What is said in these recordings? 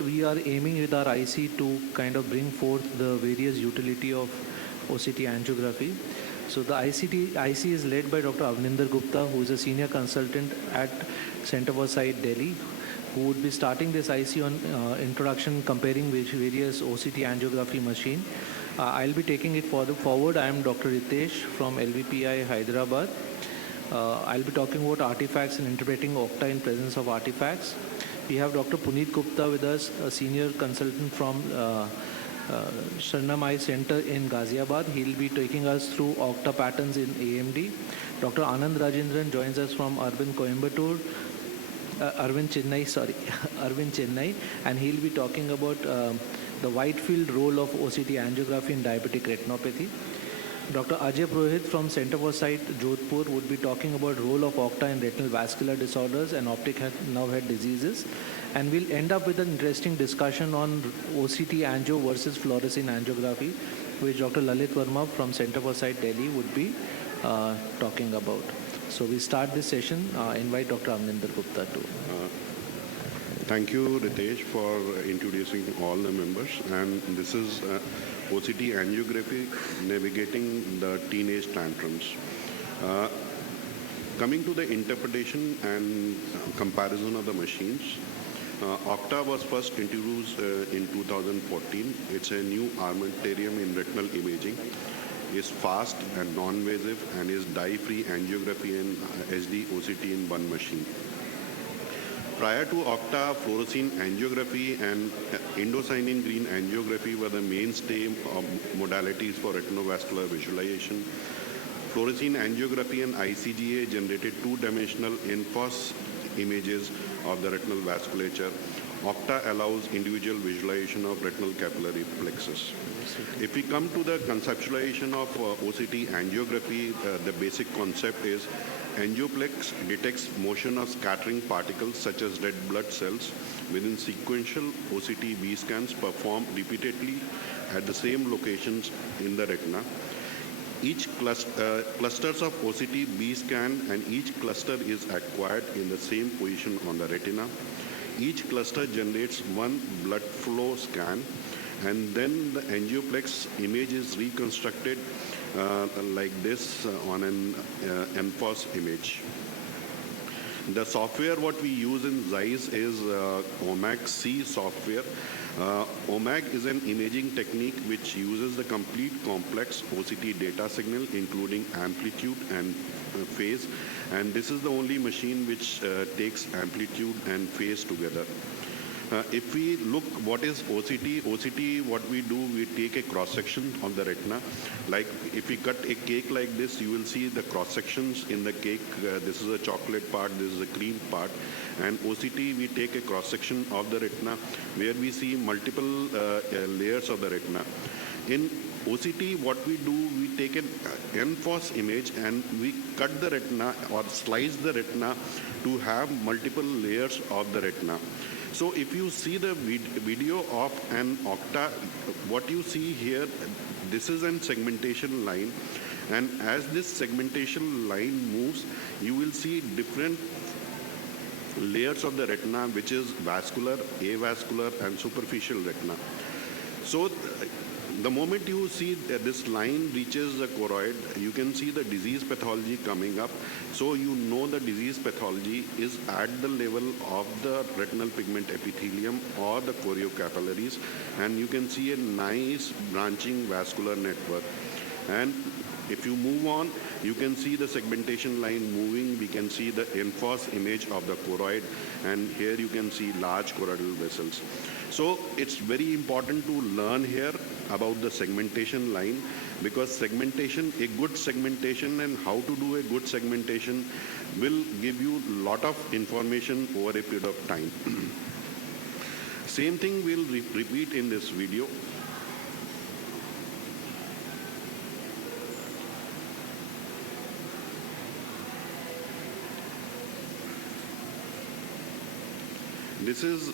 we are aiming with our IC to kind of bring forth the various utility of OCT angiography. So the IC is led by Dr. Avninder Gupta, who is a senior consultant at Center for Sight, Delhi, who would be starting this IC on introduction comparing various OCT angiography machine. I'll be taking it forward. I am Dr. Ritesh from LVPI Hyderabad. I'll be talking about artifacts and interpreting Octa in presence of artifacts. We have Dr. Puneet Gupta with us, a senior consultant from Sharnam Eye Center in Ghaziabad. He'll be taking us through Octa patterns in AMD. Dr. Anand Rajendran joins us from Arvind Chennai, Arvind Chennai, and he'll be talking about the wide field role of OCT angiography in diabetic retinopathy. Dr. Ajay Purohit from Center for Sight, Jodhpur, would be talking about role of Octa in retinal vascular disorders and optic nerve head diseases. And we'll end up with an interesting discussion on OCT angio versus fluorescein angiography, which Dr. Lalit Verma from Center for Sight, Delhi, would be talking about. So we start this session. Invite Dr. Avninder Gupta to. Thank you, Ritesh, for introducing all the members. And this is OCT angiography, navigating the teenage tantrums. Coming to the interpretation and comparison of the machines, Octa was first introduced in 2014. It's a new armamentarium in retinal imaging. Is fast and non-invasive and is dye-free angiography and HD OCT in one machine. Prior to Octa, fluorescein angiography and indocyanine green angiography were the mainstay of modalities for retinovascular visualization. Fluorescein angiography and ICGA generated two-dimensional NFOS images of the retinal vasculature. Octa allows individual visualization of retinal capillary plexus. If we come to the conceptualization of OCT angiography, the basic concept is angioplex detects motion of scattering particles such as red blood cells within sequential OCT B scans performed repeatedly at the same locations in the retina. Each clusters of OCT B scan and each cluster is acquired in the same position on the retina. Each cluster generates one blood flow scan, and then the angioplex image is reconstructed like this on an NFOS image. The software what we use in Zeiss is OMAG C software. OMAG is an imaging technique which uses the complete complex OCT data signal including amplitude and phase, and this is the only machine which takes amplitude and phase together. If we look what is OCT, what we do, we take a cross-section of the retina. Like if we cut a cake like this, you will see the cross-sections in the cake. This is a chocolate part, this is a cream part. And OCT, we take a cross-section of the retina where we see multiple layers of the retina. In OCT, what we do, we take an NFOS image and we cut the retina or slice the retina to have multiple layers of the retina. So if you see the video of an Octa, what you see here, this is an segmentation line. And as this segmentation line moves, you will see different layers of the retina, which is vascular, avascular, and superficial retina. So the moment you see that this line reaches the choroid, you can see the disease pathology coming up. So you know the disease pathology is at the level of the retinal pigment epithelium or the choriocapillaries, and you can see a nice branching vascular network. And if you move on, you can see the segmentation line moving. We can see the NFOS image of the choroid, and here you can see large choroidal vessels. So it's very important to learn here about the segmentation line, because segmentation, a good segmentation and how to do a good segmentation will give you a lot of information over a period of time. Same thing we'll repeat in this video. This is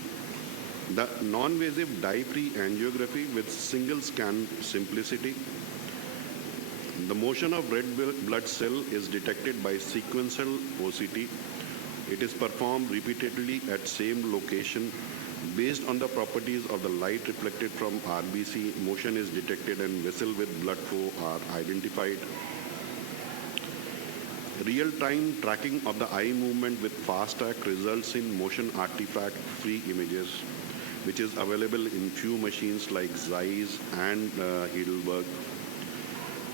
the non-invasive dye-free angiography with single scan simplicity. The motion of red blood cell is detected by sequential OCT. It is performed repeatedly at same location Based on the properties of the light reflected from RBC, motion is detected and vessel with blood flow are identified. Real-time tracking of the eye movement with FastTrack results in motion artifact-free images, which is available in few machines like Zeiss and Heidelberg.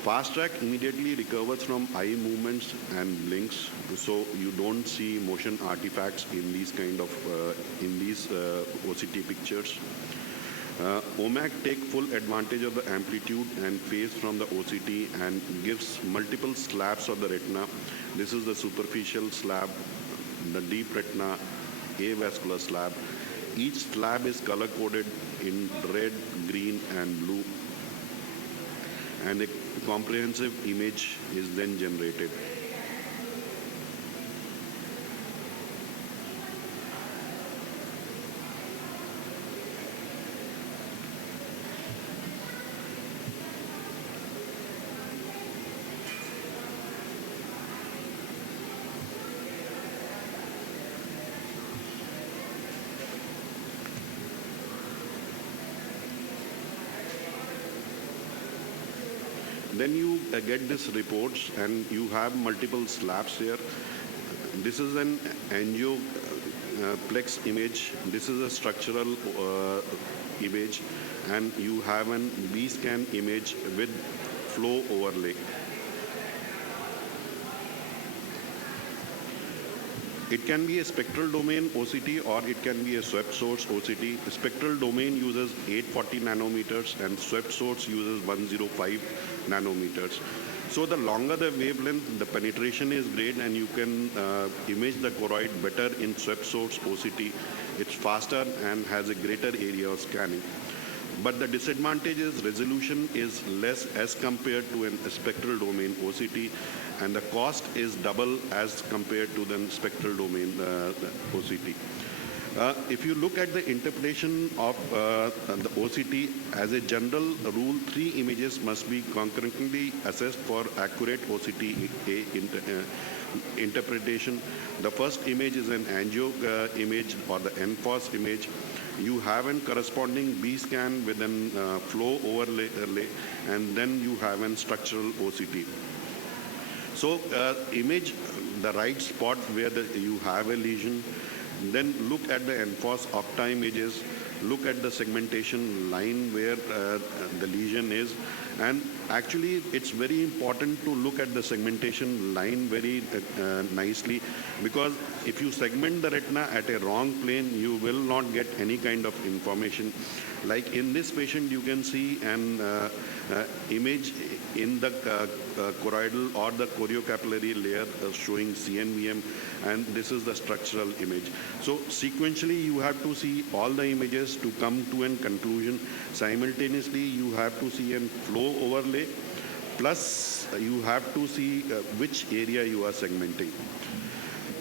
FastTrack immediately recovers from eye movements and blinks, so you don't see motion artifacts in these OCT pictures. OMAC take full advantage of the amplitude and phase from the OCT and gives multiple slabs of the retina. This is the superficial slab, the deep retina, avascular slab. Each slab is color-coded in red, green, and blue, and a comprehensive image is then generated. Then you get these reports and you have multiple slabs here. This is an angioplex image. This is a structural image, and you have an B-scan image with flow overlay. It can be a spectral domain OCT or it can be a swept source OCT. The spectral domain uses 840 nanometers and swept source uses 105 nanometers. So the longer the wavelength, the penetration is great, and you can image the choroid better in swept source OCT. It's faster and has a greater area of scanning. But the disadvantage is resolution is less as compared to a spectral domain OCT, and the cost is double as compared to the spectral domain OCT. If you look at the interpretation of the OCT, as a general rule, 3 images must be concurrently assessed for accurate OCT interpretation. The first image is an angio image or the NFOS image. You have a corresponding B-scan with a flow overlay, and then you have a structural OCT. So image the right spot where you have a lesion, then look at the NFOS opta images, look at the segmentation line where the lesion is, and actually it's very important to look at the segmentation line very nicely, because if you segment the retina at a wrong plane, you will not get any kind of information. Like in this patient, you can see an image in the choroidal or the choriocapillary layer showing CNVM, and this is the structural image. So sequentially, you have to see all the images to come to a conclusion. Simultaneously, you have to see a flow overlay, plus you have to see which area you are segmenting.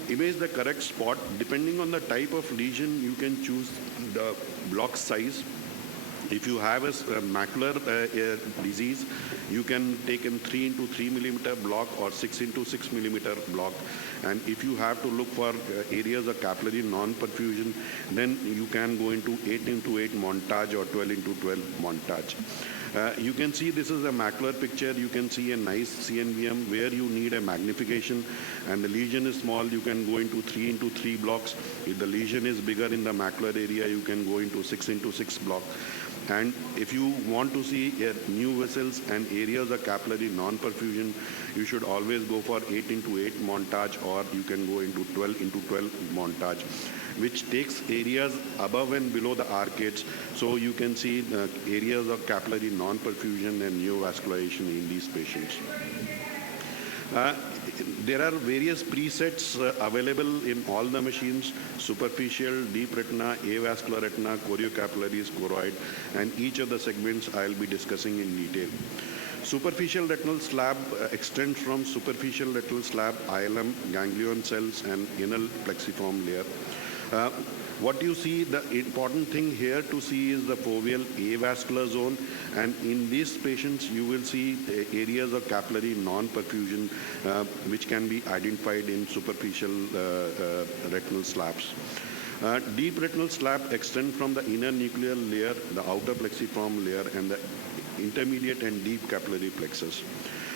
Image the correct spot. Depending on the type of lesion, you can choose the block size. If you have a macular disease, you can take a 3 into 3 millimeter block or 6 into 6 millimeter block. And if you have to look for areas of capillary non-perfusion, then you can go into 8 into 8 montage or 12 into 12 montage. You can see this is a macular picture. You can see a nice CNVM where you need a magnification, and the lesion is small. You can go into 3 into 3 blocks. If the lesion is bigger in the macular area, you can go into 6 into 6 block. And if you want to see new vessels and areas of capillary non-perfusion, you should always go for 8 into 8 montage, or you can go into 12 into 12 montage, which takes areas above and below the arcades, so you can see areas of capillary non-perfusion and neovascularization in these patients. There are various presets available in all the machines: superficial, deep retina, avascular retina, choriocapillaries, choroid, and each of the segments I'll be discussing in detail. Superficial retinal slab extends from superficial retinal slab, ILM, ganglion cells, and inner plexiform layer. What you see, the important thing here to see is the foveal avascular zone, and in these patients you will see areas of capillary non-perfusion which can be identified in superficial retinal slabs. Deep retinal slab extend from the inner nuclear layer, the outer plexiform layer, and the intermediate and deep capillary plexus.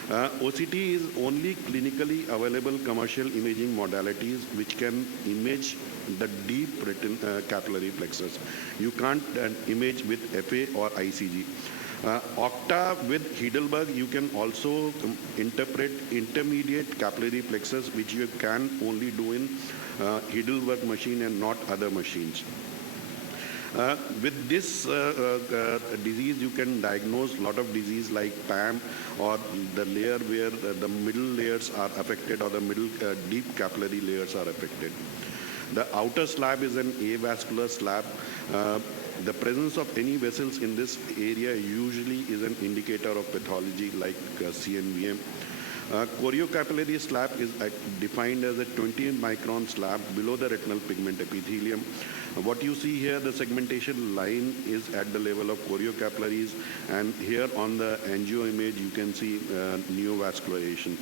OCT is only clinically available commercial imaging modalities which can image the deep capillary plexus. You can't image with FA or ICG. Octa with Heidelberg, you can also interpret intermediate capillary plexus, which you can only do in Heidelberg machine and not other machines. With this disease, you can diagnose a lot of disease like PAM or the layer where the middle layers are affected or the middle deep capillary layers are affected. The outer slab is an avascular slab. The presence of any vessels in this area usually is an indicator of pathology like CNVM. Choriocapillary slab is defined as a 20 micron slab below the retinal pigment epithelium. What you see here, the segmentation line is at the level of choriocapillaries, and here on the angio image you can see neovascularization.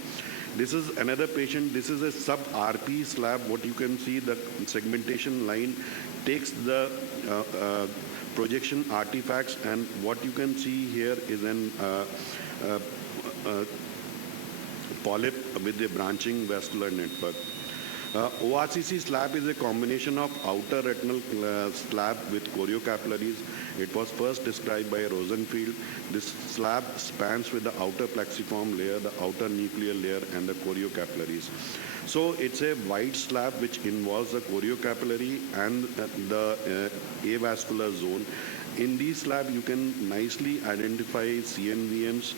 This is another patient. This is a sub-RP slab. What you can see, the segmentation line takes the projection artifacts, and what you can see here is an polyp with a branching vascular network. ORCC slab is a combination of outer retinal slab with choriocapillaries. It was first described by Rosenfield. This slab spans with the outer plexiform layer, the outer nuclear layer, and the choriocapillaries. So it's a wide slab which involves the choriocapillary and the avascular zone. In these slab, you can nicely identify CNVMs,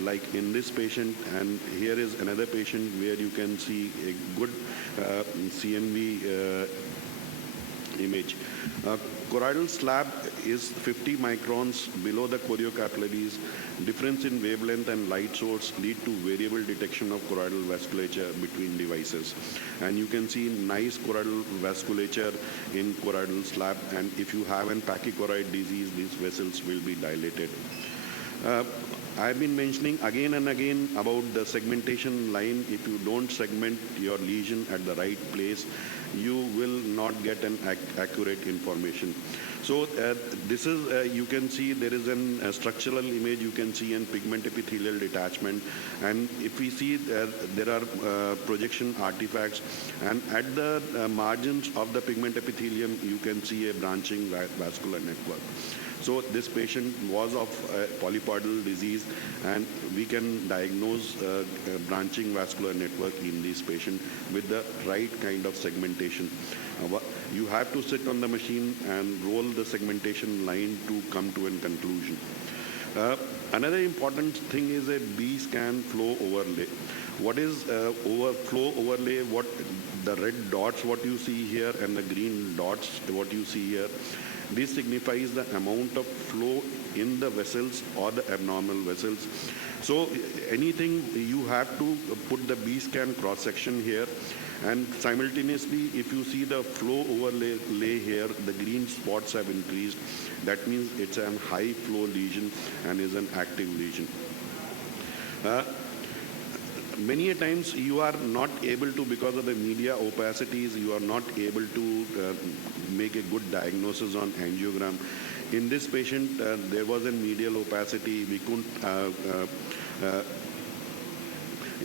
like in this patient, and here is another patient where you can see a good CNV image. Choroidal slab is 50 microns below the choriocapillaries. Difference in wavelength and light source lead to variable detection of choroidal vasculature between devices. And you can see nice choroidal vasculature in choroidal slab, and if you have an pachychoroid disease, these vessels will be dilated. I've been mentioning again and again about the segmentation line. If you don't segment your lesion at the right place, you will not get an accurate information. So this is, you can see there is a structural image, you can see an pigment epithelial detachment. And if we see there are projection artifacts, and at the margins of the pigment epithelium, you can see a branching vascular network. So this patient was of polypoidal disease, and we can diagnose branching vascular network in this patient with the right kind of segmentation. You have to sit on the machine and roll the segmentation line to come to a conclusion. Another important thing is a B-scan flow overlay. What is flow overlay? What the red dots, what you see here, and the green dots, what you see here, this signifies the amount of flow in the vessels or the abnormal vessels. So anything, you have to put the B-scan cross-section here, and simultaneously, if you see the flow overlay here, the green spots have increased. That means it's a high flow lesion and is an active lesion. Many a times you are not able to, because of the media opacities, you are not able to make a good diagnosis on angiogram. In this patient, there was a medial opacity. We couldn't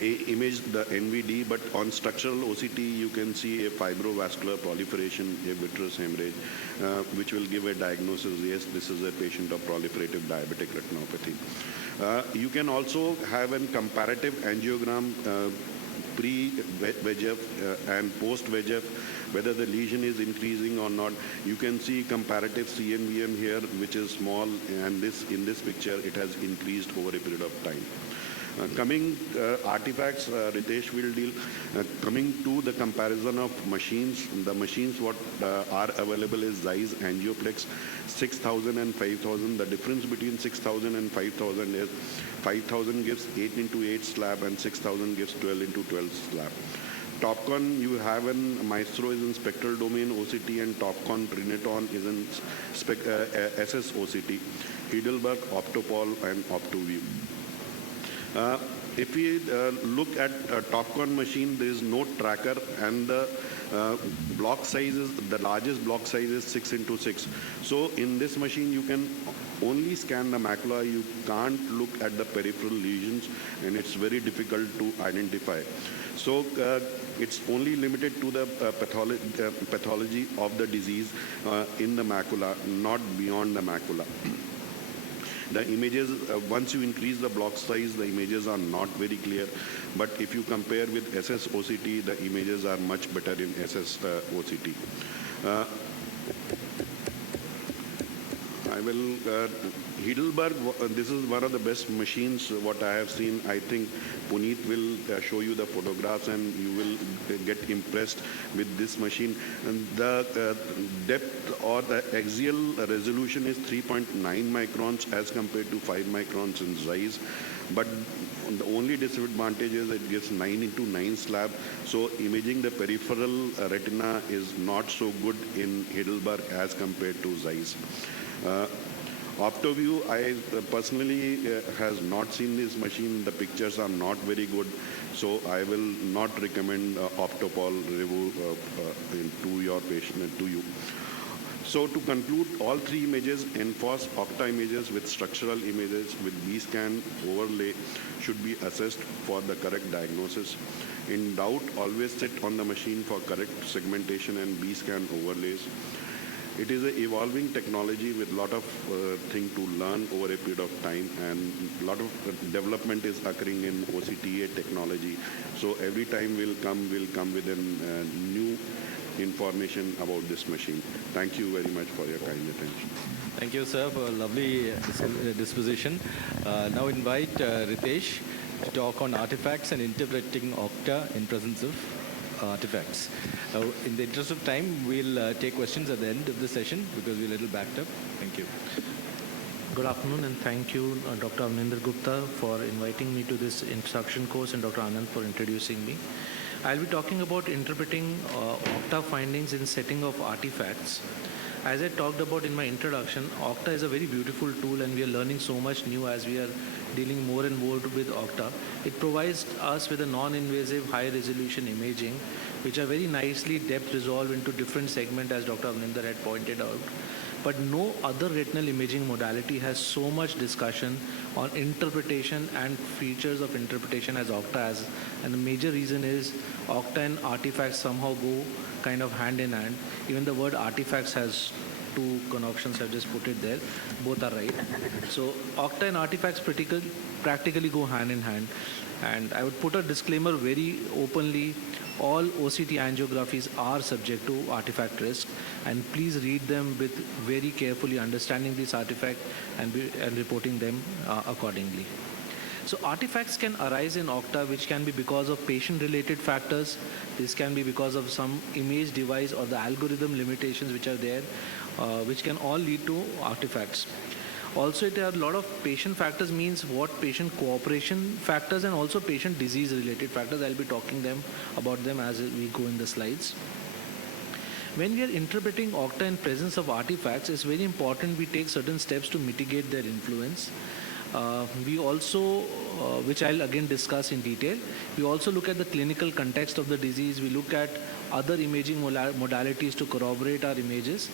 image the NVD, but on structural OCT, you can see a fibrovascular proliferation, a vitreous hemorrhage, which will give a diagnosis, yes, this is a patient of proliferative diabetic retinopathy. You can also have a comparative angiogram pre-VEGF and post-VEGF, whether the lesion is increasing or not. You can see comparative CNVM here, which is small, and in this picture, it has increased over a period of time. Coming artifacts, Ritesh will deal. Coming to the comparison of machines, the machines what are available is Zeiss Angioplex 6000 and 5000. The difference between 6000 and 5000 is 5000 gives 8 into 8 slab and 6000 gives 12 into 12 slab. Topcon, you have an Maestro is in spectral domain OCT, and Topcon Triniton is in SS OCT. Heidelberg, Optopol, and OptoView. if we look at a Topcon machine, there is no tracker, and the block size is, the largest block size is 6 into 6. So in this machine, you can only scan the macula. You can't look at the peripheral lesions, and it's very difficult to identify. So it's only limited to the pathology of the disease in the macula, not beyond the macula. The images, once you increase the block size, the images are not very clear. But if you compare with SS OCT, the images are much better in SS OCT. I will, Heidelberg, this is one of the best machines what I have seen. I think Puneet will show you the photographs and you will get impressed with this machine. And the depth or the axial resolution is 3.9 microns as compared to 5 microns in Zeiss. But the only disadvantage is it gives 9 into 9 slab. So imaging the peripheral retina is not so good in Heidelberg as compared to Zeiss. OptoView, I personally has not seen this machine. The pictures are not very good, so I will not recommend Optopol review to your patient, to you. So to conclude, all three images, NFOS, Octa images with structural images with B-scan overlay should be assessed for the correct diagnosis. In doubt, always sit on the machine for correct segmentation and B-scan overlays. It is an evolving technology with a lot of thing to learn over a period of time, and a lot of development is occurring in OCTA technology. So every time we'll come with a new information about this machine. Thank you very much for your kind attention. Thank you, sir, for a lovely disposition. Now invite Ritesh to talk on artifacts and interpreting Octa in presence of artifacts. In the interest of time, we'll take questions at the end of the session because we're a little backed up. Thank you. Good afternoon, and thank you, Dr. Avninder Gupta, for inviting me to this introduction course, and Dr. Anand for introducing me. I'll be talking about interpreting Octa findings in setting of artifacts. As I talked about in my introduction, Octa is a very beautiful tool, and we are learning so much new as we are dealing more and more with Octa. It provides us with a non-invasive high-resolution imaging, which are very nicely depth resolved into different segments, as Dr. Avninder had pointed out. But no other retinal imaging modality has so much discussion on interpretation and features of interpretation as Octa has. And the major reason is Octa and artifacts somehow go kind of hand in hand. Even the word artifacts has two connotations. I've just put it there. Both are right. So Octa and artifacts practically go hand in hand. And I would put a disclaimer very openly. All OCT angiographies are subject to artifact risk, and please read them with very carefully understanding this artifact and reporting them accordingly. So artifacts can arise in Octa, which can be because of patient-related factors. This can be because of some image device or the algorithm limitations which are there, which can all lead to artifacts. Also, there are a lot of patient factors, means what patient cooperation factors and also patient disease related factors. I'll be talking about them as we go in the slides. When we are interpreting Octa in presence of artifacts, it's very important we take certain steps to mitigate their influence. We also, which I'll again discuss in detail, we also look at the clinical context of the disease. We look at other imaging modalities to corroborate our images,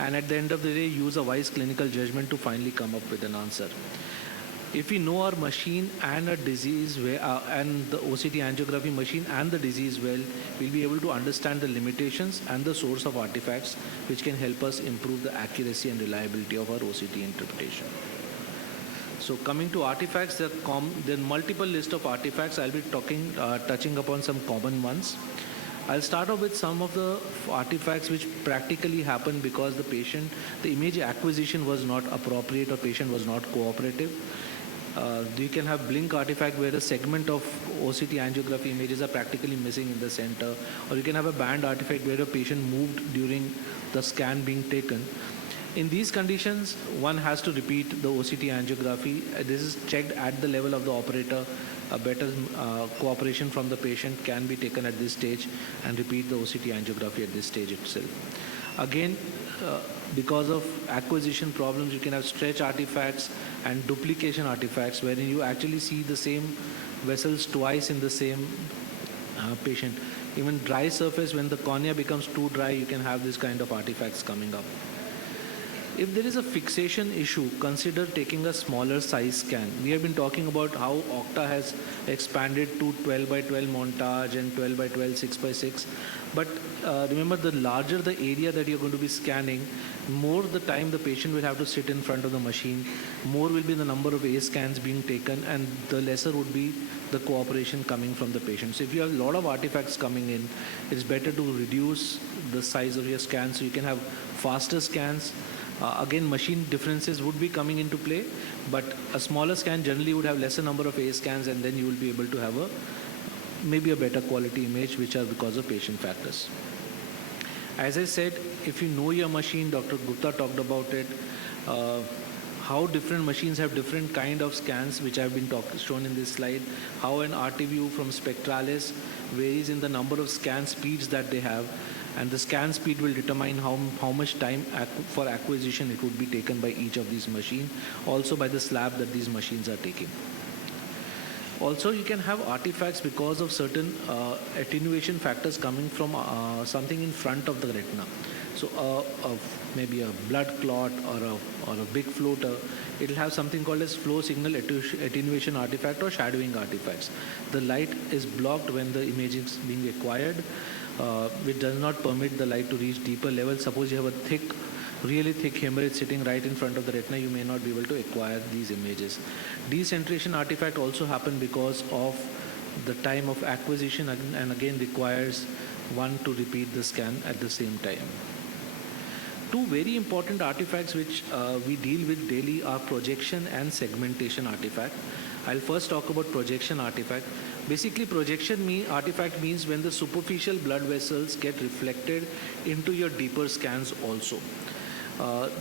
and at the end of the day, use a wise clinical judgment to finally come up with an answer. If we know our machine and a disease and the OCT angiography machine and the disease well, we'll be able to understand the limitations and the source of artifacts, which can help us improve the accuracy and reliability of our OCT interpretation. So coming to artifacts, there are multiple list of artifacts. I'll be touching upon some common ones. I'll start off with some of the artifacts which practically happen because the image acquisition was not appropriate or patient was not cooperative. You can have blink artifact where a segment of OCT angiography images are practically missing in the center, or you can have a band artifact where a patient moved during the scan being taken. In these conditions, one has to repeat the OCT angiography. This is checked at the level of the operator. A better cooperation from the patient can be taken at this stage and repeat the OCT angiography at this stage itself. Again, because of acquisition problems, you can have stretch artifacts and duplication artifacts wherein you actually see the same vessels twice in the same patient. Even dry surface, when the cornea becomes too dry, you can have this kind of artifacts coming up. If there is a fixation issue, consider taking a smaller size scan. We have been talking about how Octa has expanded to 12 by 12 montage and 12 by 12 6 by 6. But remember, the larger the area that you're going to be scanning, more the time the patient will have to sit in front of the machine, more will be the number of A scans being taken, and the lesser would be the cooperation coming from the patient. So if you have a lot of artifacts coming in, it's better to reduce the size of your scans so you can have faster scans. Again, machine differences would be coming into play, but a smaller scan generally would have lesser number of A scans, and then you will be able to have maybe a better quality image, which are because of patient factors. As I said, if you know your machine, Dr. Gupta talked about it, how different machines have different kind of scans, which have been shown in this slide, how an RTView from Spectralis varies in the number of scan speeds that they have, and the scan speed will determine how much time for acquisition it would be taken by each of these machines, also by the slab that these machines are taking. Also, you can have artifacts because of certain attenuation factors coming from something in front of the retina. So maybe a blood clot or a big floater, it will have something called as flow signal attenuation artifact or shadowing artifacts. The light is blocked when the image is being acquired, which does not permit the light to reach deeper levels. Suppose you have a really thick hemorrhage sitting right in front of the retina, you may not be able to acquire these images. Decentration artifact also happen because of the time of acquisition, and again requires one to repeat the scan at the same time. Two very important artifacts which we deal with daily are projection and segmentation artifact. I'll first talk about projection artifact. Basically, projection artifact means when the superficial blood vessels get reflected into your deeper scans also.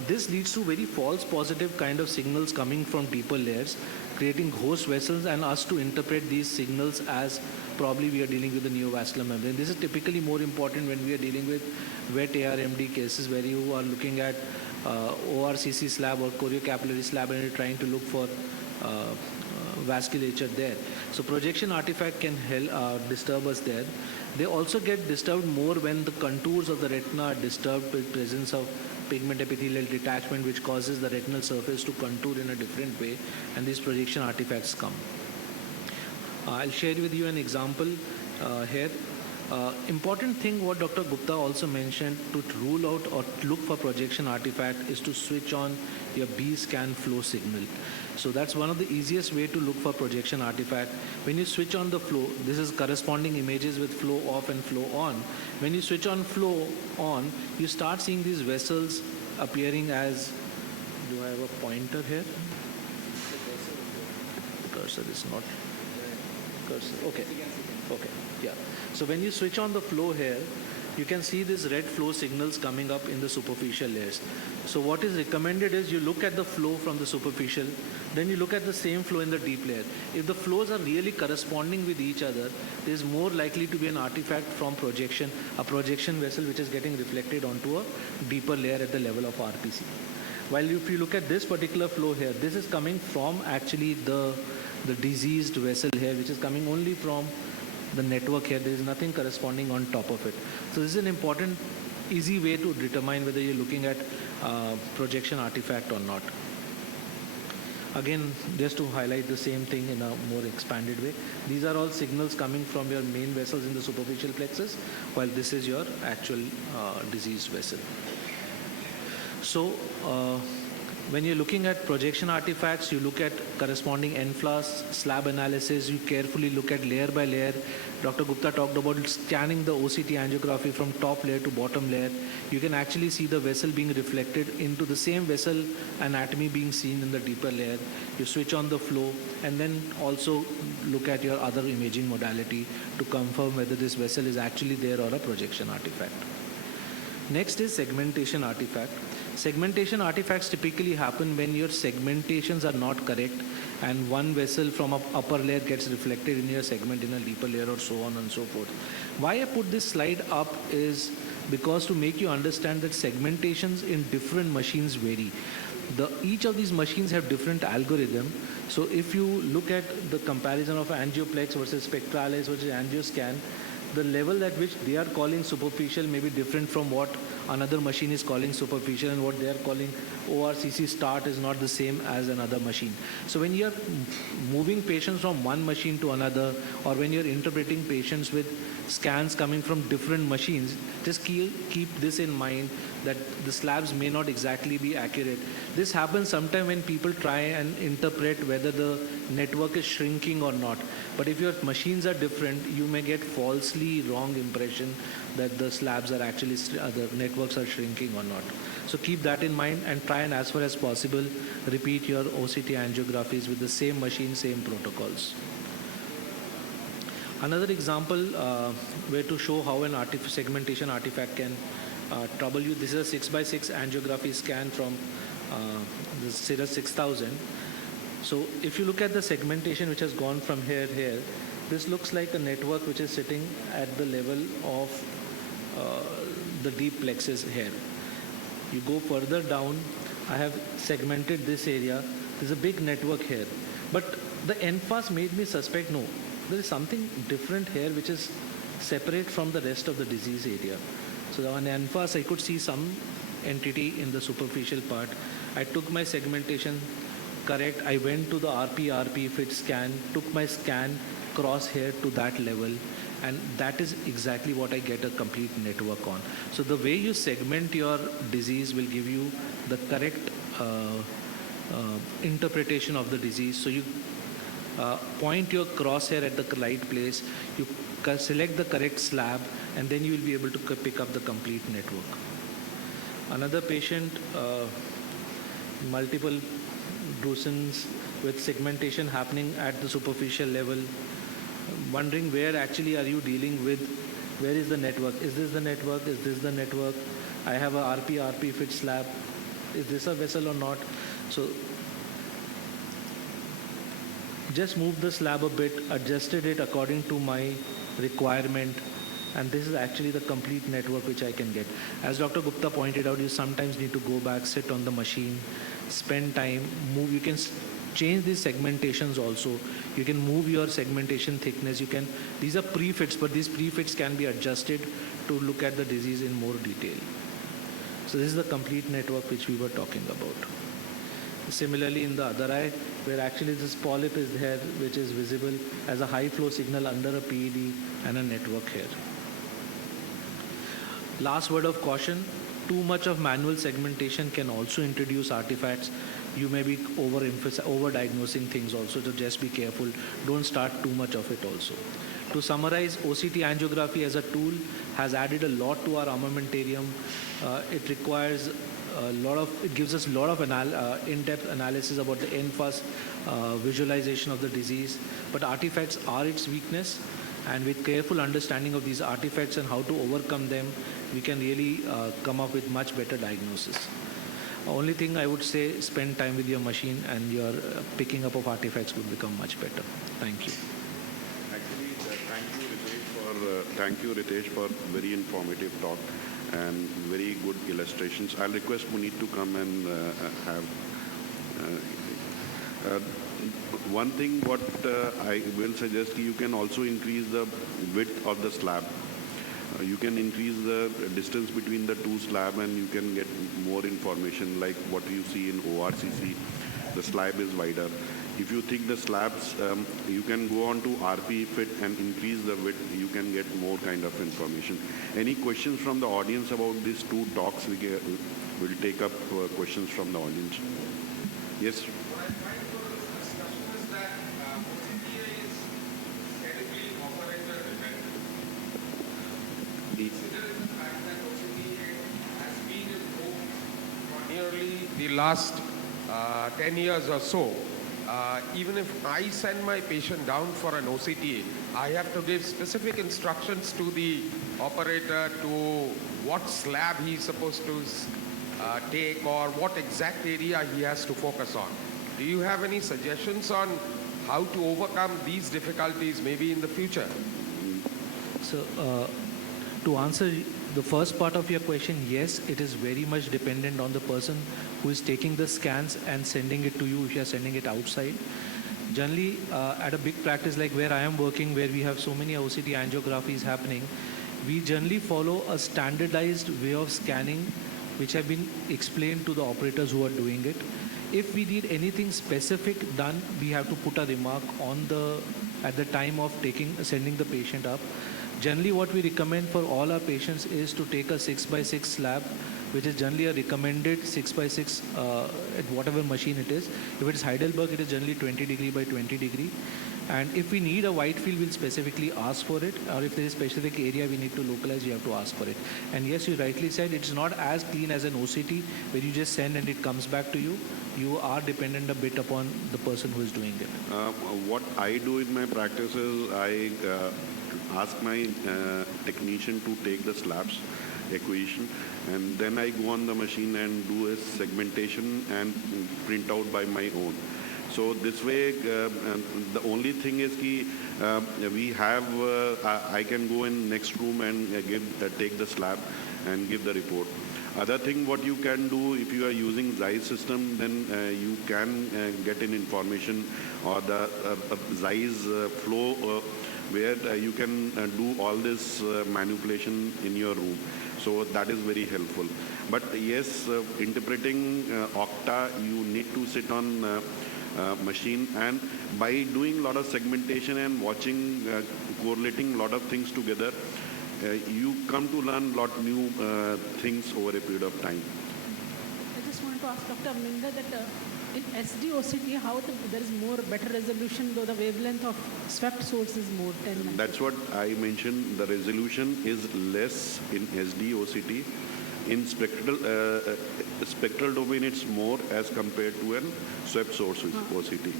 This leads to very false positive kind of signals coming from deeper layers, creating host vessels and us to interpret these signals as probably we are dealing with the neovascular membrane. This is typically more important when we are dealing with wet ARMD cases where you are looking at ORCC slab or choriocapillary slab and you're trying to look for vasculature there. So projection artifact can help disturb us there. They also get disturbed more when the contours of the retina are disturbed with presence of pigment epithelial detachment, which causes the retinal surface to contour in a different way, and these projection artifacts come. I'll share with you an example here. Important thing what Dr. Gupta also mentioned to rule out or look for projection artifact is to switch on your B scan flow signal. So that's one of the easiest way to look for projection artifact. When you switch on the flow, this is corresponding images with flow off and flow on. When you switch on flow on, you start seeing these vessels appearing as, do I have a pointer here? Cursor is not, cursor, okay, yeah. So when you switch on the flow here, you can see these red flow signals coming up in the superficial layers. So what is recommended is you look at the flow from the superficial, then you look at the same flow in the deep layer. If the flows are really corresponding with each other, there is more likely to be an artifact from projection, a projection vessel which is getting reflected onto a deeper layer at the level of RPC. While if you look at this particular flow here, this is coming from actually the diseased vessel here, which is coming only from the network here. There is nothing corresponding on top of it. So this is an important, easy way to determine whether you're looking at projection artifact or not. Again, just to highlight the same thing in a more expanded way, these are all signals coming from your main vessels in the superficial plexus, while this is your actual diseased vessel. So when you're looking at projection artifacts, you look at corresponding NFLAS, slab analysis, you carefully look at layer by layer. Dr. Gupta talked about scanning the OCT angiography from top layer to bottom layer. You can actually see the vessel being reflected into the same vessel anatomy being seen in the deeper layer. You switch on the flow and then also look at your other imaging modality to confirm whether this vessel is actually there or a projection artifact. Next is segmentation artifact. Segmentation artifacts typically happen when your segmentations are not correct and one vessel from an upper layer gets reflected in your segment in a deeper layer or so on and so forth. Why I put this slide up is because to make you understand that segmentations in different machines vary. Each of these machines have different algorithm. So if you look at the comparison of Angioplex versus Spectralis versus Angioscan, the level at which they are calling superficial may be different from what another machine is calling superficial, and what they are calling ORCC start is not the same as another machine. So when you are moving patients from one machine to another, or when you are interpreting patients with scans coming from different machines, just keep this in mind, that the slabs may not exactly be accurate. This happens sometime when people try and interpret whether the network is shrinking or not. But if your machines are different, you may get falsely wrong impression that the slabs are actually, the networks are shrinking or not. So keep that in mind, and try and as far as possible repeat your OCT angiographies with the same machine, same protocols. Another example where to show how an segmentation artifact can trouble you. This is a 6x6 angiography scan from the Cirrus 6000. So if you look at the segmentation which has gone from here, this looks like a network which is sitting at the level of the deep plexus here. You go further down, I have segmented this area. There's a big network here. But the NFAS made me suspect, no, there is something different here which is separate from the rest of the disease area. So on NFAS, I could see some entity in the superficial part. I took my segmentation correct. I went to the RP fit scan, took my scan crosshair to that level, and that is exactly what I get a complete network on. So the way you segment your disease will give you the correct interpretation of the disease. So you point your crosshair at the right place, you select the correct slab, and then you will be able to pick up the complete network. Another patient, multiple drusen's with segmentation happening at the superficial level, wondering where actually are you dealing with, where is the network, is this the network, is this the network, I have a RP fit slab, is this a vessel or not? So just moved the slab a bit, adjusted it according to my requirement, and this is actually the complete network which I can get. As Dr. Gupta pointed out, you sometimes need to go back, sit on the machine, spend time, move. You can change these segmentations also. You can move your segmentation thickness. You can. These are prefits, but these prefits can be adjusted to look at the disease in more detail. So this is the complete network which we were talking about. Similarly, in the other eye, where actually this polyp is there, which is visible as a high flow signal under a PED and a network here. Last word of caution, too much of manual segmentation can also introduce artifacts. You may be over-diagnosing things also, so just be careful. Don't start too much of it also. To summarize, OCT angiography as a tool has added a lot to our armamentarium. It requires it gives us a lot of in-depth analysis about the NFAS visualization of the disease. But artifacts are its weakness, and with careful understanding of these artifacts and how to overcome them, we can really come up with much better diagnosis. Only thing I would say, spend time with your machine, and your picking up of artifacts would become much better. Thank you. Actually, thank you, Ritesh, for very informative talk and very good illustrations. I'll request Puneet to come and have. One thing what I will suggest, you can also increase the width of the slab. You can increase the distance between the two slab, and you can get more information, like what you see in ORCC. The slab is wider. If you think the slabs, you can go on to RP fit and increase the width. You can get more kind of information. Any questions from the audience about these two talks? We'll take up questions from the audience. Yes. What I find from this discussion is that OCTA is terribly operator dependent. Considering the fact that OCTA has been in vogue for nearly the last 10 years or so, even if I send my patient down for an OCTA, I have to give specific instructions to the operator to what slab he's supposed to take, or what exact area he has to focus on. Do you have any suggestions on how to overcome these difficulties maybe in the future? So to answer the first part of your question, yes, it is very much dependent on the person who is taking the scans and sending it to you if you are sending it outside. Generally, at a big practice like where I am working, where we have so many OCT angiographies happening, we generally follow a standardized way of scanning which have been explained to the operators who are doing it. If we need anything specific done, we have to put a remark on at the time of sending the patient up. Generally, what we recommend for all our patients is to take a 6x6 slab, which is generally a recommended 6x6 at whatever machine it is. If it is Heidelberg, it is generally 20 degree by 20 degree. And if we need a white field, we'll specifically ask for it. Or if there is a specific area we need to localize, you have to ask for it. And yes, you rightly said, it's not as clean as an OCT where you just send and it comes back to you. You are dependent a bit upon the person who is doing it. What I do in my practice is I ask my technician to take the slabs acquisition, and then I go on the machine and do a segmentation and print out by my own. So this way, the only thing is I can go in next room and take the slab and give the report. Other thing what you can do, if you are using Zeiss system, then you can get an information or the Zeiss flow where you can do all this manipulation in your room. So that is very helpful. But yes, interpreting Octa, you need to sit on machine, and by doing a lot of segmentation and watching, correlating a lot of things together, you come to learn a lot new things over a period of time. I just want to ask Dr. Amrinder that in SD-OCT, how there is more better resolution, though the wavelength of swept source is more 10. That's what I mentioned. The resolution is less in SD-OCT. In spectral domain, it's more as compared to an swept source OCT.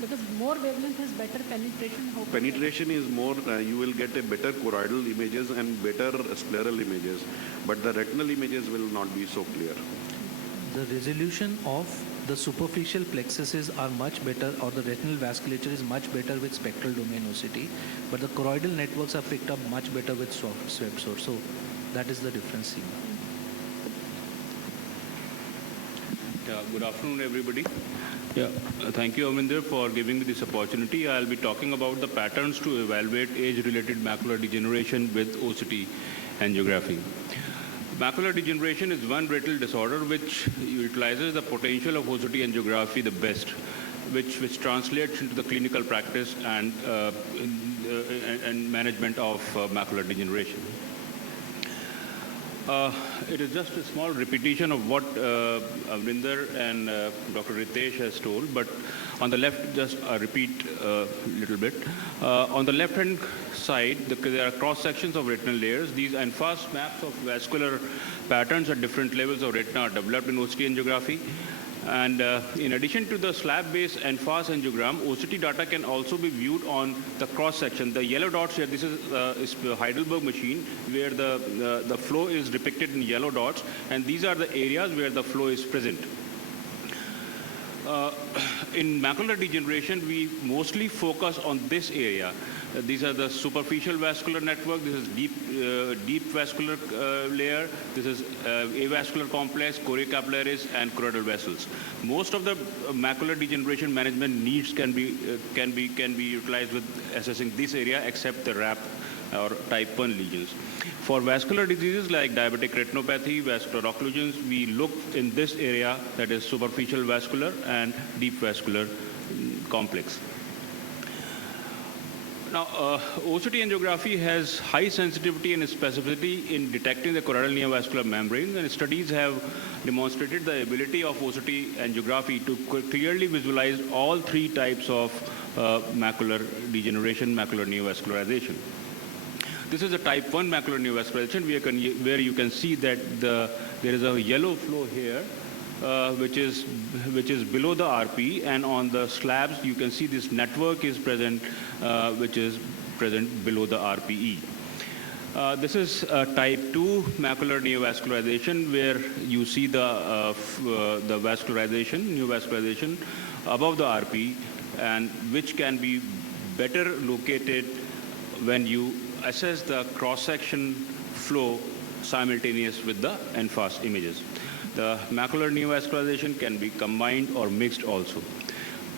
Because more wavelength has better penetration. Penetration is more, you will get a better choroidal images and better scleral images, but the retinal images will not be so clear. The resolution of the superficial plexuses are much better, or the retinal vasculature is much better with spectral domain OCT, but the choroidal networks are picked up much better with swept source. So that is the difference seen. Good afternoon, everybody. Thank you, Amrinder, for giving me this opportunity. I'll be talking about the patterns to evaluate age-related macular degeneration with OCT angiography. Macular degeneration is one retinal disorder which utilizes the potential of OCT angiography the best, which translates into the clinical practice and management of macular degeneration. It is just a small repetition of what Amrinder and Dr. Ritesh has told, but on the left, just repeat a little bit. On the left-hand side, there are cross-sections of retinal layers. These en face maps of vascular patterns at different levels of retina are developed in OCT angiography. And in addition to the slab-based en face angiogram, OCT data can also be viewed on the cross-section. The yellow dots here, this is the Heidelberg machine, where the flow is depicted in yellow dots, and these are the areas where the flow is present. In macular degeneration, we mostly focus on this area. These are the superficial vascular network. This is deep vascular layer. This is avascular complex, choriocapillaris, and choroidal vessels. Most of the macular degeneration management needs can be utilized with assessing this area, except the RAP or type 1 lesions. For vascular diseases like diabetic retinopathy, vascular occlusions, we look in this area, that is superficial vascular and deep vascular complex. Now, OCT angiography has high sensitivity and specificity in detecting the choroidal neovascular membranes, and studies have demonstrated the ability of OCT angiography to clearly visualize all three types of macular degeneration, macular neovascularization. This is a type 1 macular neovascularization where you can see that there is a yellow flow here, which is below the RP, and on the slabs you can see this network is present, which is present below the RPE. This is type 2 macular neovascularization, where you see the vascularization, neovascularization above the RP, and which can be better located when you assess the cross-section flow simultaneous with the NFAS images. The macular neovascularization can be combined or mixed also.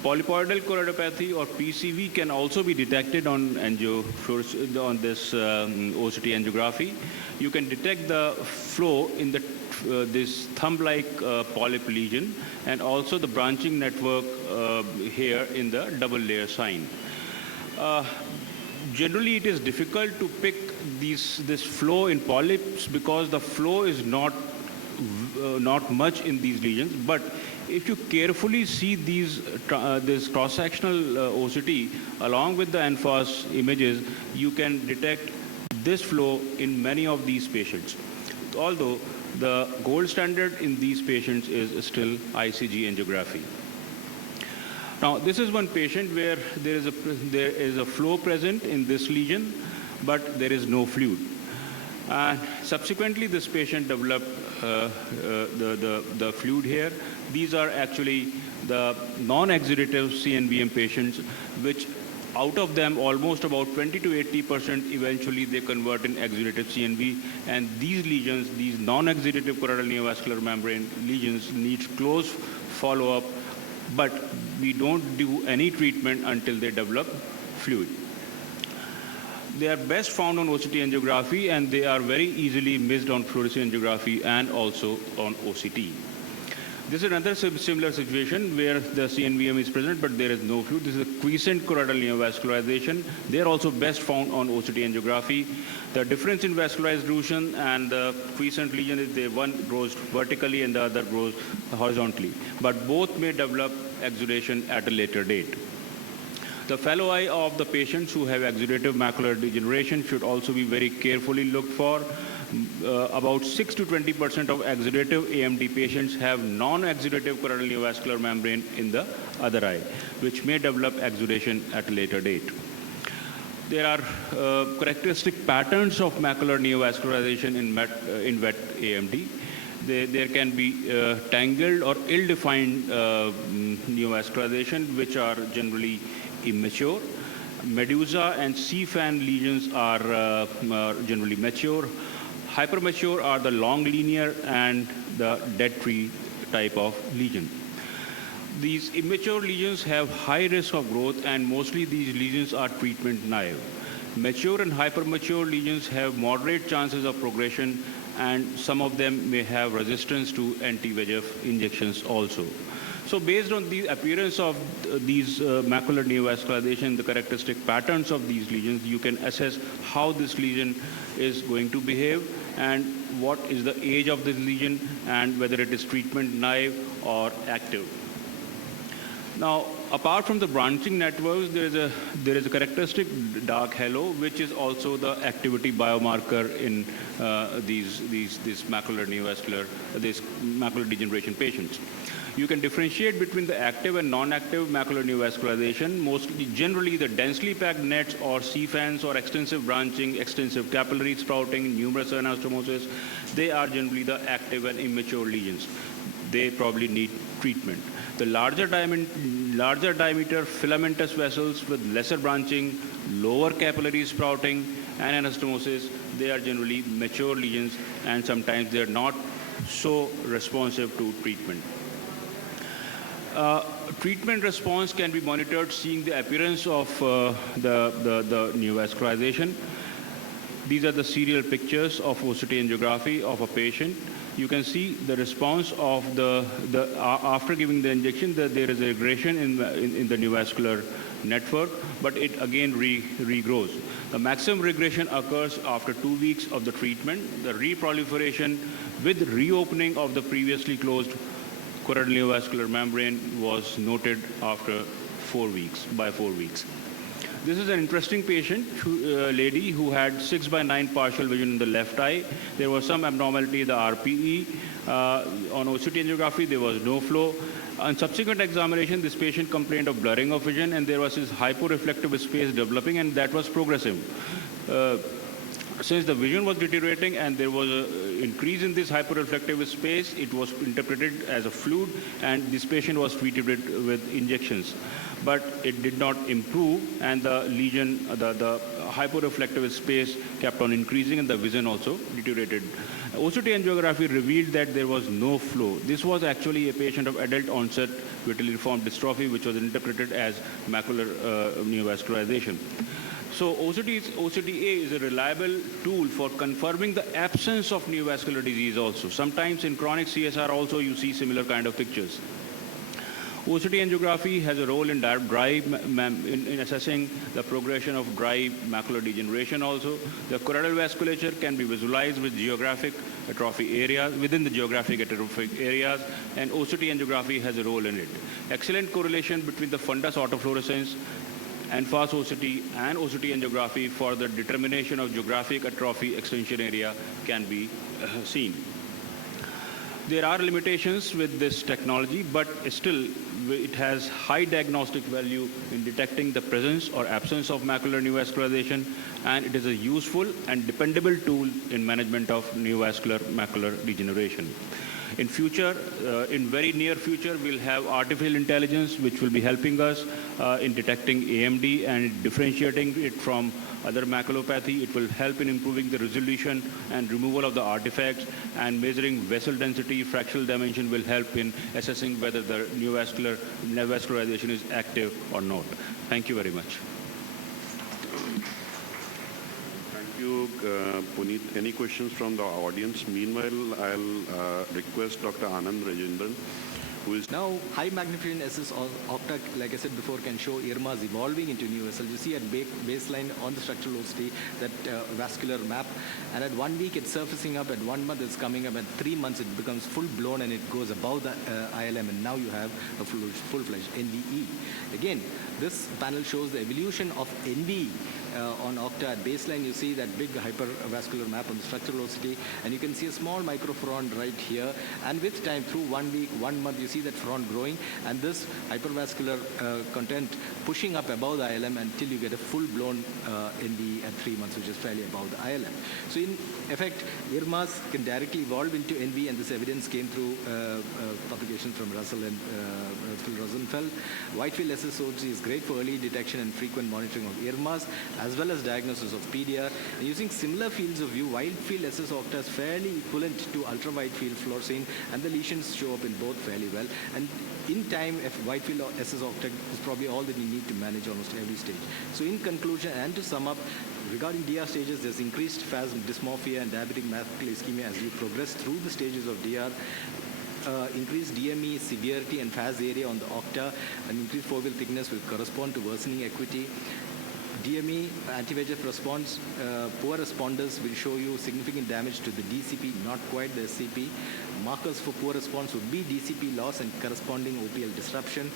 Polypoidal choroidopathy or PCV can also be detected on this OCT angiography. You can detect the flow in this thumb-like polyp lesion and also the branching network here in the double layer sign. Generally, it is difficult to pick this flow in polyps because the flow is not much in these lesions, but if you carefully see this cross-sectional OCT along with the NFAS images, you can detect this flow in many of these patients. Although the gold standard in these patients is still ICG angiography. Now, this is one patient where there is a flow present in this lesion, but there is no fluid. And subsequently, this patient developed the fluid here. These are actually the non-exudative CNVM patients, which out of them, almost about 20 to 80% eventually they convert in exudative CNV. And these lesions, these non-exudative choroidal neovascular membrane lesions, need close follow-up, but we don't do any treatment until they develop fluid. They are best found on OCT angiography, and they are very easily missed on fluorescein angiography and also on OCT. This is another similar situation where the CNVM is present, but there is no fluid. This is a quiescent choroidal neovascularization. They are also best found on OCT angiography. The difference in vascularized resolution and the quiescent lesion is one grows vertically and the other grows horizontally. But both may develop exudation at a later date. The fellow eye of the patients who have exudative macular degeneration should also be very carefully looked for. About 6 to 20% of exudative AMD patients have non-exudative choroidal neovascular membrane in the other eye, which may develop exudation at a later date. There are characteristic patterns of macular neovascularization in wet AMD. There can be tangled or ill-defined neovascularization, which are generally immature. Medusa and C-fan lesions are generally mature. Hypermature are the long linear and the dead tree type of lesion. These immature lesions have high risk of growth, and mostly these lesions are treatment naive. Mature and hypermature lesions have moderate chances of progression, and some of them may have resistance to anti-VEGF injections also. So based on the appearance of these macular neovascularization, the characteristic patterns of these lesions, you can assess how this lesion is going to behave and what is the age of this lesion and whether it is treatment naive or active. Now, apart from the branching networks, there is a characteristic dark halo, which is also the activity biomarker in these macular neovascular, these macular degeneration patients. You can differentiate between the active and non-active macular neovascularization. Generally, the densely packed nets or C-fans or extensive branching, extensive capillary sprouting, numerous anastomosis, they are generally the active and immature lesions. They probably need treatment. The larger diameter filamentous vessels with lesser branching, lower capillary sprouting, and anastomosis, they are generally mature lesions, and sometimes they are not so responsive to treatment. Treatment response can be monitored seeing the appearance of the neovascularization. These are the serial pictures of OCT angiography of a patient. You can see the response of after giving the injection, there is a regression in the neovascular network, but it again regrows. The maximum regression occurs after 2 weeks of the treatment. The reproliferation with reopening of the previously closed choroidal neovascular membrane was noted after 4 weeks, by 4 weeks. This is an interesting patient, lady who had 6/9 partial vision in the left eye. There was some abnormality in the RPE. On OCT angiography, there was no flow. On subsequent examination, this patient complained of blurring of vision, and there was this hyporeflective space developing, and that was progressive. since the vision was deteriorating and there was an increase in this hyperreflective space, it was interpreted as a fluid, and this patient was treated with injections. But it did not improve, and the lesion, the hyperreflective space kept on increasing, and the vision also deteriorated. OCT angiography revealed that there was no flow. This was actually a patient of adult onset vitelliform dystrophy, which was interpreted as macular neovascularization. So OCTA is a reliable tool for confirming the absence of neovascular disease also. Sometimes in chronic CSR also you see similar kind of pictures. OCT angiography has a role in in assessing the progression of dry macular degeneration also. The choroidal vasculature can be visualized with geographic atrophy areas, within the geographic atrophic areas, and OCT angiography has a role in it. Excellent correlation between the fundus autofluorescence and fast OCT and OCT angiography for the determination of geographic atrophy extension area can be seen. There are limitations with this technology, but still it has high diagnostic value in detecting the presence or absence of macular neovascularization, and it is a useful and dependable tool in management of neovascular macular degeneration. In future, in very near future, we'll have artificial intelligence which will be helping us in detecting AMD and differentiating it from other maculopathy. It will help in improving the resolution and removal of the artifacts, and measuring vessel density, fractional dimension will help in assessing whether the neovascularization is active or not. Thank you very much. Thank you, Puneet. Any questions from the audience? Meanwhile, I'll request Dr. Anand Rajendran, who is Now, high magnification SS Octa, like I said before, can show earmarks evolving into new vessels. You see at baseline on the structural OCT that vascular map, and at 1 week it's surfacing up, at 1 month it's coming up, at 3 months it becomes full blown and it goes above the ILM, and now you have a full-fledged NVE. Again, this panel shows the evolution of NVE. On Octa at baseline, you see that big hypervascular map on the structural OCT, and you can see a small microfront right here. And with time, through 1 week, 1 month, you see that front growing, and this hypervascular content pushing up above the ILM until you get a full-blown NVE at 3 months, which is fairly above the ILM. So in effect, earmarks can directly evolve into NVE, and this evidence came through publications from Russell and Phil Rosenfeld. Whitefield SSOC is great for early detection and frequent monitoring of earmarks, as well as diagnosis of PDR. And using similar fields of view, Whitefield SS Octa is fairly equivalent to ultra-wide field fluorescein, and the lesions show up in both fairly well. And in time, if Whitefield SS Octa is probably all that you need to manage almost every stage. So in conclusion, and to sum up, regarding DR stages, there's increased phasm, dysmorphia, and diabetic macular ischemia as you progress through the stages of DR. Increased DME severity and phase area on the Octa, and increased foveal thickness will correspond to worsening acuity. DME anti-VEGF response, poor responders will show you significant damage to the DCP, not quite the SCP. Markers for poor response would be DCP loss and corresponding OPL disruption.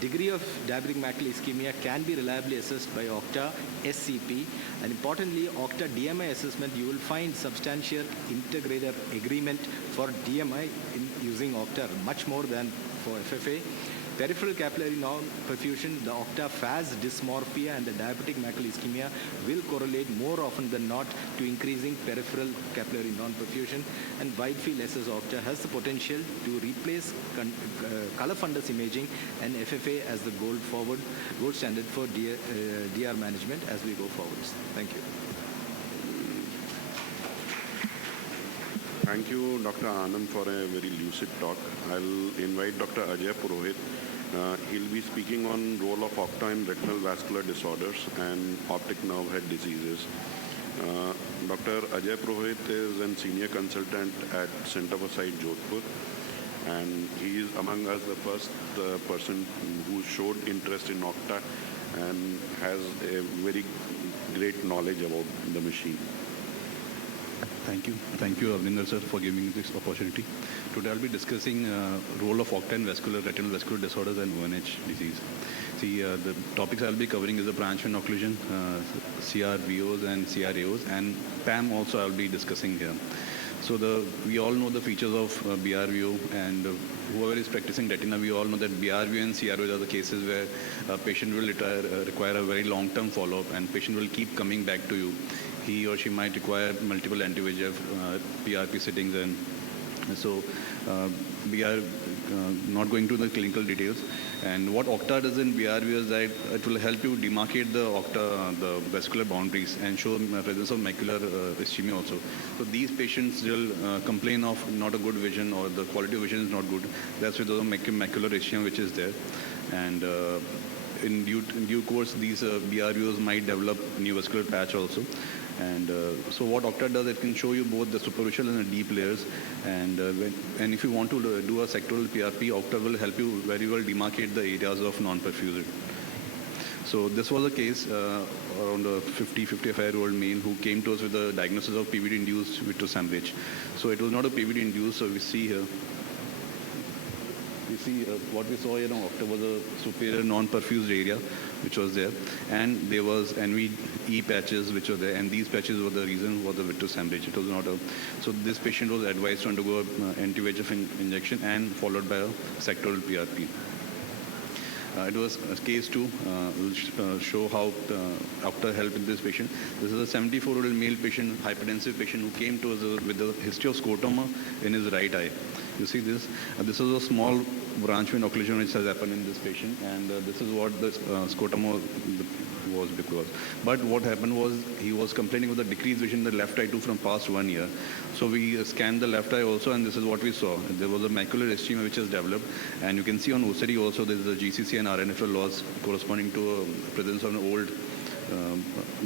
Degree of diabetic macular ischemia can be reliably assessed by Octa SCP, and importantly, Octa DMI assessment, you will find substantial integrator agreement for DMI in using Octa, much more than for FFA. Peripheral capillary non-perfusion, the Octa phase dysmorphia and the diabetic macular ischemia will correlate more often than not to increasing peripheral capillary non-perfusion, and Whitefield SS Octa has the potential to replace color fundus imaging and FFA as the gold standard for DR management as we go forwards. Thank you. Thank you, Dr. Anand, for a very lucid talk. I'll invite Dr. Ajay Purohit. He'll be speaking on role of Octa in retinal vascular disorders and optic nerve head diseases. Dr. Ajay Purohit is a senior consultant at Center for Sight Jodhpur, and he is among us the first person who showed interest in Octa and has a very great knowledge about the machine. Thank you. Thank you, Avninder sir, for giving me this opportunity. Today I'll be discussing role of Octa in retinal vascular disorders and ONH disease. See, the topics I'll be covering is the branch-vein occlusion, CRVOs and CRAOs, and PAM also I'll be discussing here. So we all know the features of BRVO, and whoever is practicing retina, we all know that BRVO and CRVOs are the cases where a patient will require a very long-term follow-up, and patient will keep coming back to you he or she might require multiple anti-VEGF PRP sittings, and so we are not going to the clinical details. And what OCTA does in BRVO is that it will help you demarcate the vascular boundaries and show presence of macular ischemia also. So these patients will complain of not a good vision, or the quality of vision is not good. That's with the macular ischemia which is there. And in due course, these BRVOs might develop neovascular patch also. And so what OCTA does, it can show you both the superficial and the deep layers. And if you want to do a sectoral PRP, OCTA will help you very well demarcate the areas of non-perfused. So this was a case around a 55-year-old male who came to us with a diagnosis of PVD-induced vitreous hemorrhage. So it was not a PVD-induced, so we see here. You see what we saw here on OCTA was a superior non-perfused area which was there, and there was NVE patches which were there, and these patches were the reason for the vitreous hemorrhage. It was not a, so this patient was advised to undergo anti-VEGF injection and followed by a sectoral PRP. It was case 2, will show how OCTA helped in this patient. This is a 74-year-old male patient, hypertensive patient, who came to us with a history of scotoma in his right eye. You see this? This is a small branch vein occlusion which has happened in this patient, and this is what the scotoma was because. But what happened was he was complaining of the decreased vision in the left eye too from past 1 year. So we scanned the left eye also, and this is what we saw. There was a macular ischemia which has developed, and you can see on OCD also there is a GCC and RNFL loss corresponding to a presence of an old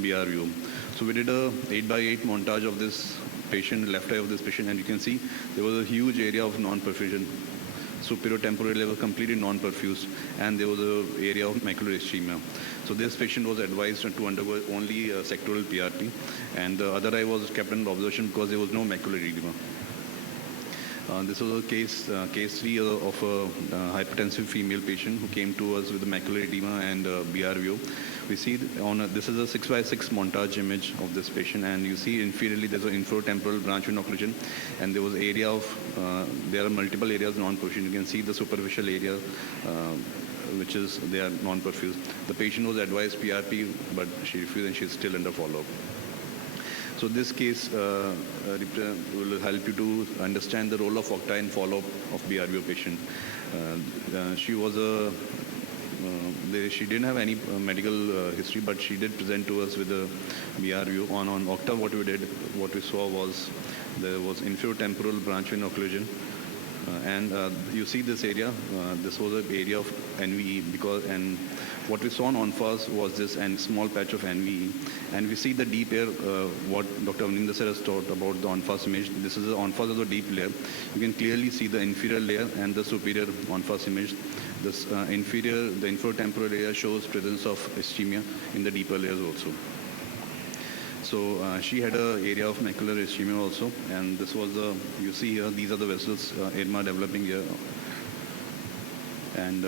BRVO. So we did a 8x8 montage of this patient, left eye of this patient, and you can see there was a huge area of non-perfusion. Superior temporal area was completely non-perfused, and there was an area of macular ischemia. So this patient was advised to undergo only sectoral PRP, and the other eye was kept under observation because there was no macular edema. This was a case 3 of a hypertensive female patient who came to us with macular edema and BRVO. We see this is a 6x6 montage image of this patient, and you see inferiorly there's an infratemporal branch vein occlusion, and there was area of there are multiple areas non-perfused. You can see the superficial area which is they are non-perfused. The patient was advised PRP, but she refused, and she's still under follow-up. So this case will help you to understand the role of OCTA in follow-up of BRVO patient. She was she didn't have any medical history, but she did present to us with a BRVO. On OCTA, what we saw was there was inferior-temporal branch vein occlusion. And you see this area, this was an area of NVE, and what we saw on ONFAS was this and small patch of NVE. And we see the deep layer, what Dr. Avninder sir has taught about the ONFAS image. This is the ONFAS of the deep layer. You can clearly see the inferior layer and the superior ONFAS image. This the inferior-temporal area shows presence of ischemia in the deeper layers also. So she had an area of macular ischemia also, and this was you see here, these are the vessels, edema developing here. And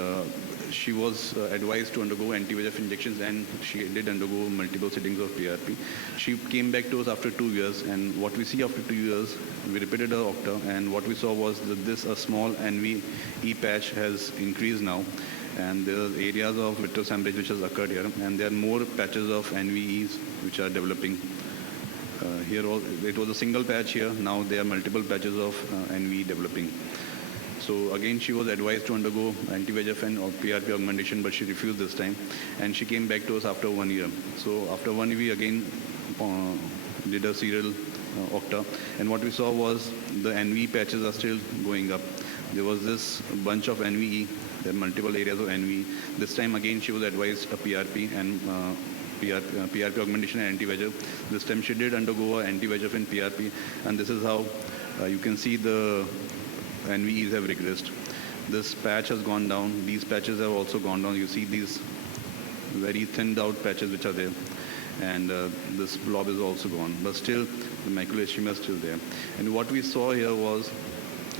she was advised to undergo anti-VEGF injections, and she did undergo multiple sittings of PRP. She came back to us after 2 years, and what we see after 2 years, we repeated her OCTA, and what we saw was that a small NVE patch has increased now. And there are areas of vitreous hemorrhage which has occurred here, and there are more patches of NVEs which are developing. Here it was a single patch here, now there are multiple patches of NVE developing. So again, she was advised to undergo anti-VEGF and PRP augmentation, but she refused this time, and she came back to us after 1 year. So after 1 year, we again did a serial OCTA, and what we saw was the NVE patches are still going up. There was this bunch of NVE. There are multiple areas of NVE. This time again, she was advised a PRP and PRP augmentation and anti-VEGF. This time she did undergo anti-VEGF and PRP, and this is how you can see the NVEs have regressed. This patch has gone down. These patches have also gone down. You see these very thinned out patches which are there, and this blob is also gone. But still, the macular ischemia is still there. And what we saw here was,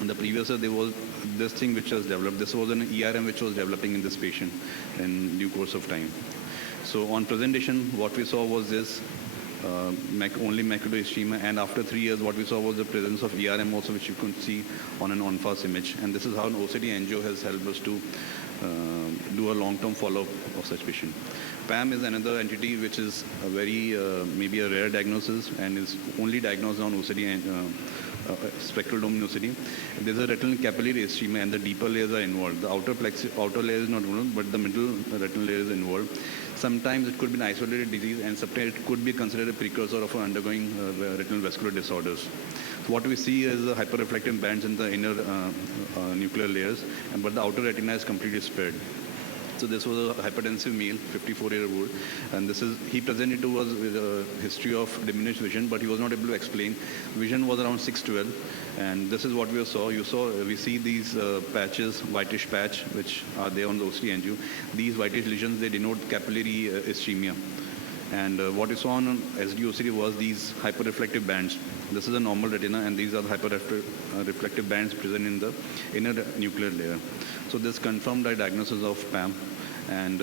in the previous year, there was this thing which has developed. This was an ERM which was developing in this patient in due course of time. So on presentation, what we saw was this only macular ischemia, and after 3 years, what we saw was the presence of ERM also, which you could see on an ONFAS image. And this is how an OCT angio has helped us to do a long-term follow-up of such patient. PAM is another entity which is a very, maybe a rare diagnosis and is only diagnosed on OCD and spectral domain OCD. There's a retinal capillary ischemia and the deeper layers are involved. The outer layer is not involved, but the middle retinal layer is involved. Sometimes it could be an isolated disease and sometimes it could be considered a precursor of undergoing retinal vascular disorders. So what we see is the hyperreflective bands in the inner nuclear layers, but the outer retina is completely spared. So this was a hypertensive male, 54-year-old, and he presented to us with a history of diminished vision, but he was not able to explain. Vision was around 6/12, and this is what we saw. We see these patches, whitish patch, which are there on the OCT angio. These whitish lesions, they denote capillary ischemia. And what we saw on SD-OCT was these hyperreflective bands. This is a normal retina, and these are the hyperreflective bands present in the inner nuclear layer. So this confirmed our diagnosis of PAM. And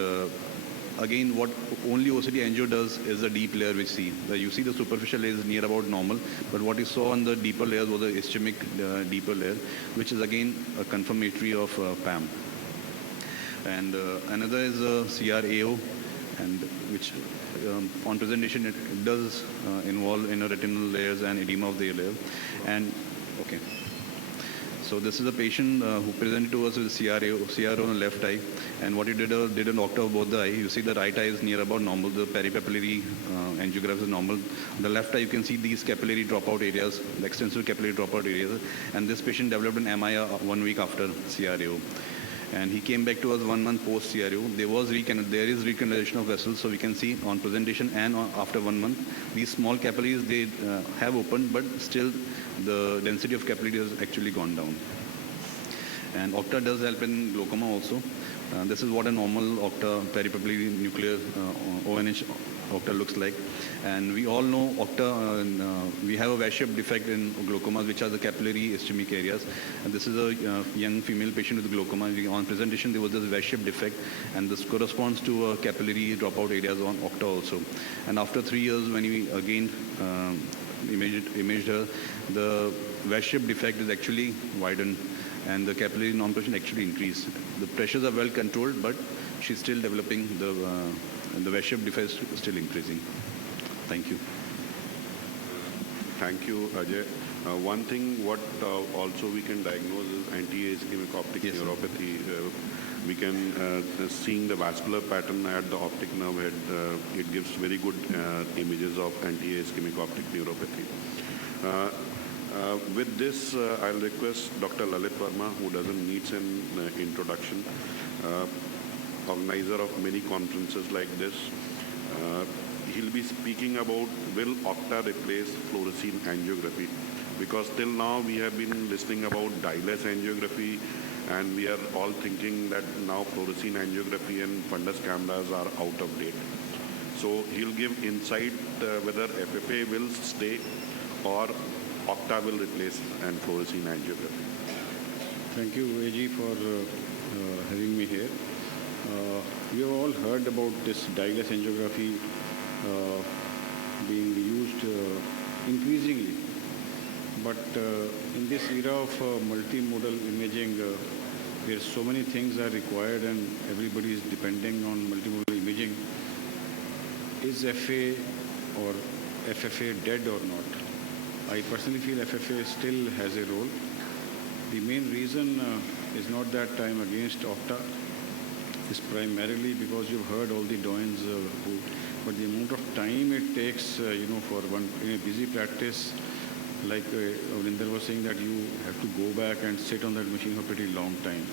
again, what only OCT angio does is the deep layer we see. You see the superficial layer is near about normal, but what you saw on the deeper layers was the ischemic deeper layer, which is again a confirmatory of PAM. And another is CRAO, and which on presentation it does involve inner retinal layers and edema of the layer. And okay. So this is a patient who presented to us with CRO on the left eye, and what he did an OCTA of both the eye. You see the right eye is near about normal, the peripapillary angiograph is normal. The left eye you can see these capillary dropout areas, the extensive capillary dropout areas, and this patient developed an MI 1 week after CRO. And he came back to us 1 month post CRO. There is recanalization of vessels, so we can see on presentation and after 1 month, these small capillaries, they have opened, but still the density of capillary has actually gone down. And OCTA does help in glaucoma also. This is what a normal OCTA peripapillary nuclear ONH OCTA looks like. And we all know OCTA, we have a wedge-shaped defect in glaucoma, which are the capillary ischemic areas. And this is a young female patient with glaucoma. On presentation, there was this wedge-shaped defect, and this corresponds to capillary dropout areas on OCTA also. And after 3 years, when we again imaged her, the wedge-shaped defect is actually widened, and the capillary non-pressure actually increased. The pressures are well controlled, but she's still developing the wedge-shaped defect is still increasing. Thank you. Thank you, Ajay. One thing what also we can diagnose is anti-ischemic optic neuropathy. We can, seeing the vascular pattern at the optic nerve head, it gives very good images of anti-ischemic optic neuropathy. With this, I'll request Dr. Lalit Verma, who doesn't need an introduction, organizer of many conferences like this. He'll be speaking about will OCTA replace fluorescein angiography? Because till now we have been listening about dye-less angiography, and we are all thinking that now fluorescein angiography and fundus cameras are out of date. So he'll give insight whether FFA will stay or OCTA will replace and fluorescein angiography. Thank you, AG, for having me here. We have all heard about this dye-less angiography being used increasingly. But in this era of multimodal imaging, where so many things are required and everybody is depending on multimodal imaging, is FA or FFA dead or not? I personally feel FFA still has a role. The main reason is not that I'm against OCTA. It's primarily because you've heard all the doyens, but the amount of time it takes, for one in a busy practice, like Avninder was saying, that you have to go back and sit on that machine for a pretty long time.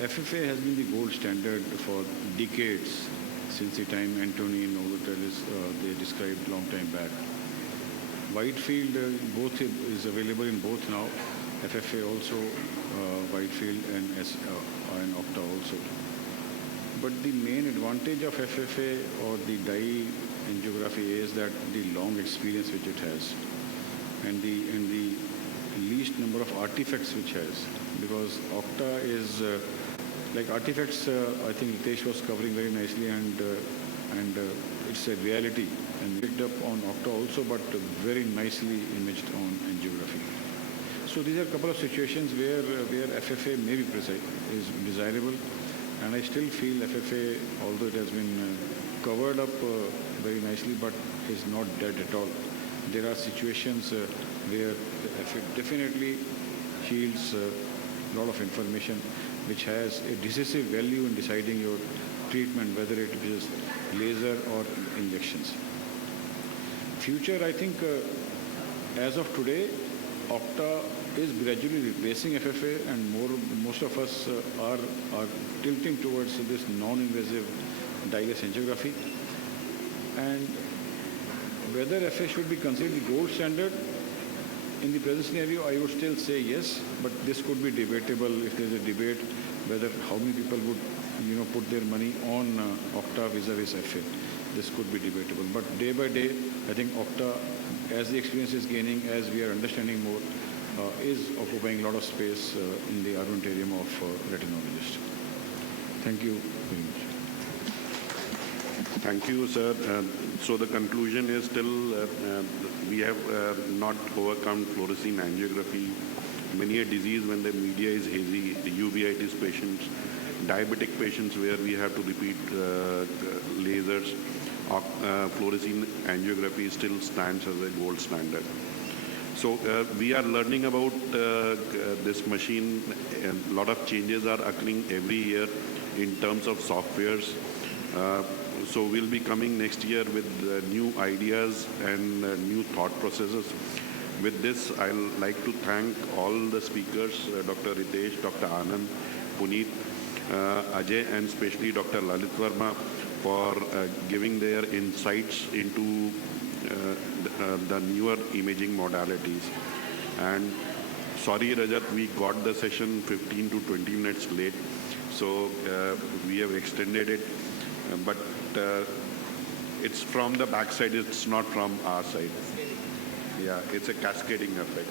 FFA has been the gold standard for decades, since the time Antony and Novotel they described long time back. Whitefield both is available in both now, FFA also, Whitefield and OCTA also. But the main advantage of FFA or the dye angiography is that the long experience which it has, and the least number of artifacts which has, because OCTA is like artifacts. I think Ritesh was covering very nicely, and it's a reality and picked up on OCTA also, but very nicely imaged on angiography. So these are a couple of situations where FFA may be is desirable, And I still feel FFA, although it has been covered up very nicely, but is not dead at all. There are situations where the FFA definitely yields a lot of information which has a decisive value in deciding your treatment, whether it is laser or injections. Future, I think, as of today, Octa is gradually replacing FFA, and most of us are tilting towards this non-invasive diless angiography. And whether FA should be considered the gold standard, in the present scenario, I would still say yes, but this could be debatable if there is a debate whether how many people would put their money on Octa vis-a-vis FA. This could be debatable. But day by day, I think Octa, as the experience is gaining, as we are understanding more, is occupying a lot of space in the armamentarium of retinologists. Thank you very much. Thank you, sir. So the conclusion is still we have not overcome fluorescein angiography. Many a disease when the media is hazy, the uveitis patients, diabetic patients where we have to repeat lasers, fluorescein angiography still stands as a gold standard. So we are learning about this machine. A lot of changes are occurring every year in terms of softwares. So we'll be coming next year with new ideas and new thought processes. With this, I'll like to thank all the speakers, Dr. Ritesh, Dr. Anand, Puneet, Ajay, and especially Dr. Lalit Verma for giving their insights into the newer imaging modalities. And sorry, Rajat, we got the session 15 to 20 minutes late, so we have extended it. But it's from the backside, it's not from our side. Yeah, it's a cascading effect.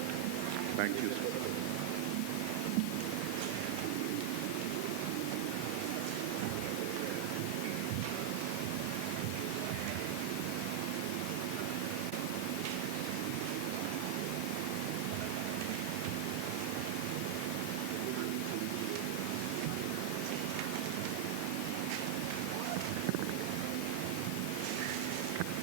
Thank you, sir.